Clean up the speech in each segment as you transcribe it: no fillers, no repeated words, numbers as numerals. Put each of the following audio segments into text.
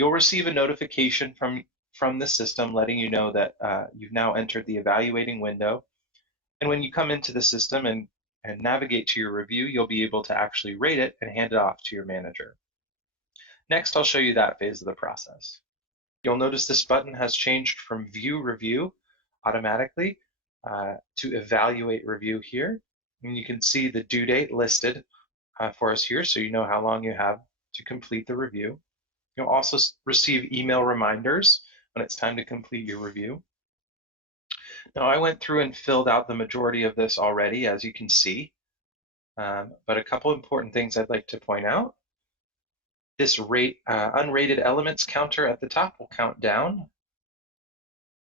You'll receive a notification from the system letting you know that you've now entered the evaluating window. And when you come into the system and navigate to your review, you'll be able to actually rate it and hand it off to your manager. Next, I'll show you that phase of the process. You'll notice this button has changed from View Review automatically to Evaluate Review here. And you can see the due date listed for us here, so you know how long you have to complete the review. You'll also receive email reminders when it's time to complete your review. Now, I went through and filled out the majority of this already, as you can see, but a couple important things I'd like to point out. This unrated elements counter at the top will count down.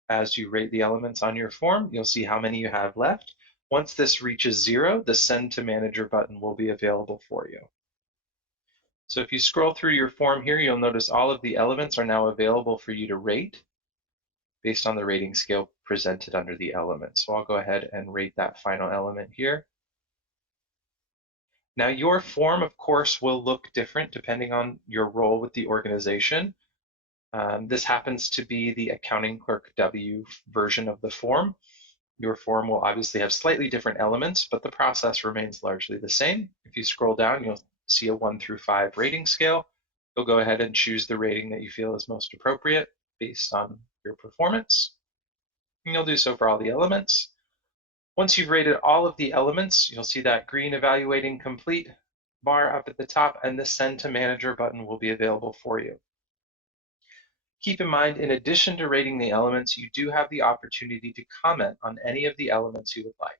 As you rate the elements on your form, you'll see how many you have left. Once this reaches 0, the Send to Manager button will be available for you. So if you scroll through your form here, you'll notice all of the elements are now available for you to rate based on the rating scale presented under the element. So I'll go ahead and rate that final element here. Now your form, of course, will look different depending on your role with the organization. This happens to be the Accounting Clerk W version of the form. Your form will obviously have slightly different elements, but the process remains largely the same. If you scroll down, you'll see a 1 through 5 rating scale. You'll go ahead and choose the rating that you feel is most appropriate based on your performance. And you'll do so for all the elements. Once you've rated all of the elements, you'll see that green Evaluating Complete bar up at the top, and the Send to Manager button will be available for you. Keep in mind, in addition to rating the elements, you do have the opportunity to comment on any of the elements you would like.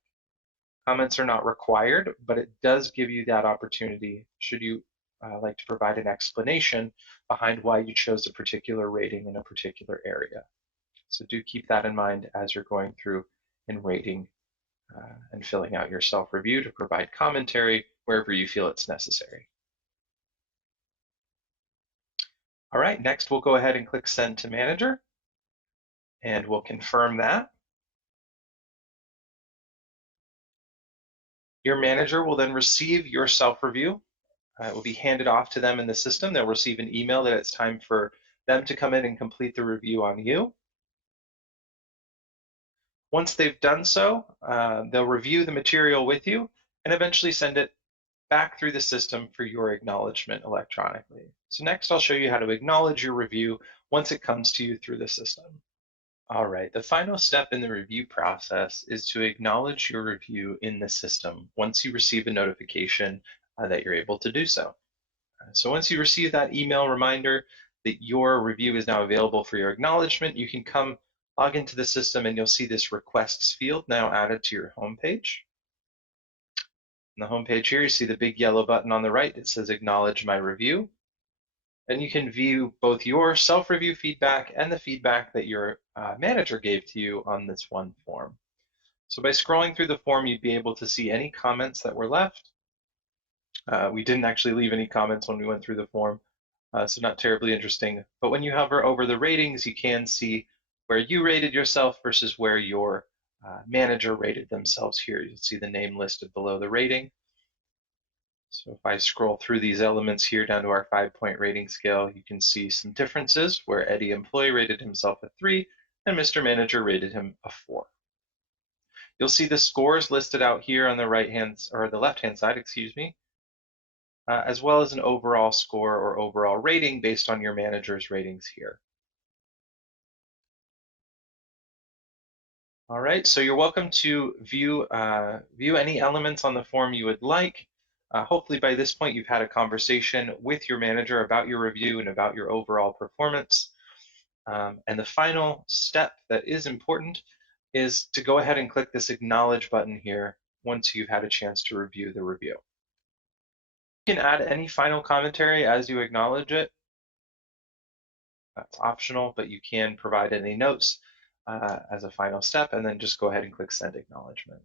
Comments are not required, but it does give you that opportunity should you like to provide an explanation behind why you chose a particular rating in a particular area. So do keep that in mind as you're going through and rating and filling out your self-review to provide commentary wherever you feel it's necessary. All right, next we'll go ahead and click Send to Manager, and we'll confirm that. Your manager will then receive your self-review. It will be handed off to them in the system. They'll receive an email that it's time for them to come in and complete the review on you. Once they've done so, they'll review the material with you and eventually send it back through the system for your acknowledgement electronically. So next I'll show you how to acknowledge your review once it comes to you through the system. All right, the final step in the review process is to acknowledge your review in the system once you receive a notification that you're able to do so. So once you receive that email reminder that your review is now available for your acknowledgement, you can come log into the system and you'll see this requests field now added to your homepage. On the homepage here, you see the big yellow button on the right. It says acknowledge my review. And you can view both your self-review feedback and the feedback that your manager gave to you on this one form. So by scrolling through the form, you'd be able to see any comments that were left. We didn't actually leave any comments when we went through the form, so not terribly interesting. But when you hover over the ratings, you can see where you rated yourself versus where your manager rated themselves here. You'll see the name listed below the rating. So if I scroll through these elements here down to our 5-point rating scale, you can see some differences where Eddie employee rated himself a 3 and Mr. Manager rated him a 4. You'll see the scores listed out here on the the left-hand side, excuse me, as well as an overall score or overall rating based on your manager's ratings here. All right, so you're welcome to view any elements on the form you would like. Hopefully by this point you've had a conversation with your manager about your review and about your overall performance. And the final step that is important is to go ahead and click this acknowledge button here once you've had a chance to review the review. You can add any final commentary as you acknowledge it. That's optional, but you can provide any notes as a final step, and then just go ahead and click Send Acknowledgement.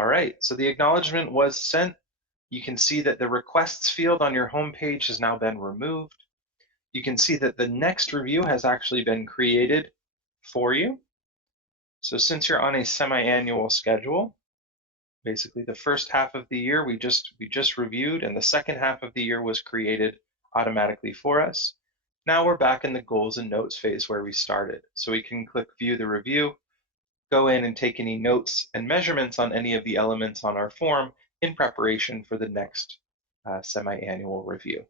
All right, so the acknowledgement was sent. You can see that the requests field on your homepage has now been removed. You can see that the next review has actually been created for you. So since you're on a semi-annual schedule, basically the first half of the year we just reviewed, and the second half of the year was created automatically for us. Now we're back in the goals and notes phase where we started. So we can click View the Review, go in and take any notes and measurements on any of the elements on our form in preparation for the next semi-annual review.